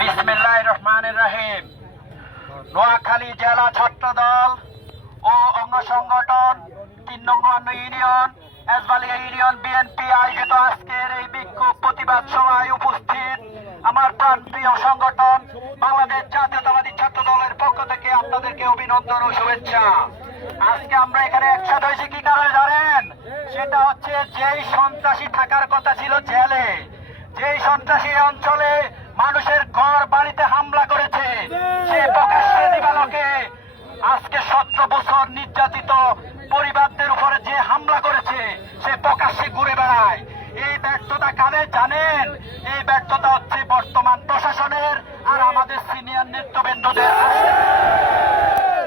বিসমিল্লাহির রহমানির রহিম। নোয়াখালী জেলা ছাত্রদল ও অঙ্গ সংগঠন ৩ নং ইউনিয়ন এসবালিয়া ইউনিয়ন বিএনপি আয়োজিত আজকের এই বিক্ষোভ প্রতিবাদ সভায় উপস্থিত আমার প্রাণপ্রিয় সংগঠন বাংলাদেশ জাতীয়তাবাদী ছাত্র দলের পক্ষ থেকে আপনাদেরকে অভিনন্দন ও শুভেচ্ছা। আজকে আমরা এখানে একসাথে হয়েছি কি কারণে জানেন? সেটা হচ্ছে যেই সন্ত্রাসী থাকার কথা ছিল জেলে, যেই সন্ত্রাসী অঞ্চলে মানুষের ঘর বাড়িতে হামলা করেছে, সে প্রকাশ্যে দিবালোকে আজকে 17 বছর নির্যাতিত পরিবারদের উপরে যে হামলা করেছে সে প্রকাশ্যে ঘুরে বেড়ায়। এই ব্যর্থতা কাদের জানেন? এই ব্যর্থতা হচ্ছে বর্তমান প্রশাসনের আর আমাদের সিনিয়র নেতৃবৃন্দদের।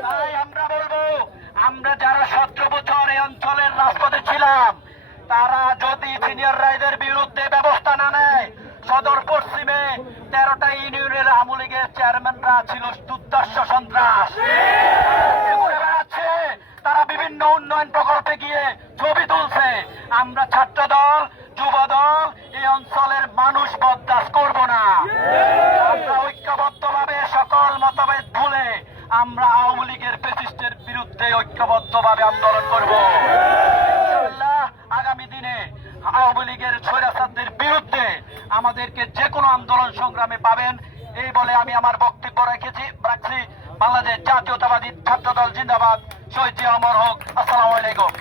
তাই আমরা বলবো, আমরা যারা 17 বছর এই অঞ্চলের রাজপথে ছিলাম, তারা যদি সিনিয়র রাইদের বিরুদ্ধে ব্যবস্থা না নেয়, সদর পশ্চিমে 13টা ইউনিয়নের আওয়ামী লীগের চেয়ারম্যানরা ছিল দুর্ধর্ষ সন্ত্রাস, তারা বিভিন্ন উন্নয়ন প্রকল্পে গিয়ে ছবি তুলছে। আমরা ছাত্র দল, যুব দল এই অঞ্চলের মানুষ বরদাস্ত করব না। আমরা ঐক্যবদ্ধভাবে সকল মতভেদ ভুলে আমরা আওয়ামী লীগের ফ্যাসিস্টের বিরুদ্ধে ঐক্যবদ্ধভাবে আন্দোলন করব। ইনশাআল্লাহ আগামী দিনে আওয়ামী লীগের স্বৈরাচারদের বিরুদ্ধে আমাদেরকে যে কোনো আন্দোলন সংগ্রামে পাবেন, এই বলে আমি আমার বক্তব্য রাখছি। বাংলাদেশ জাতীয়তাবাদী ছাত্র দল জিন্দাবাদ। শহীদ জিয়া অমর হোক। আসসালামু আলাইকুম।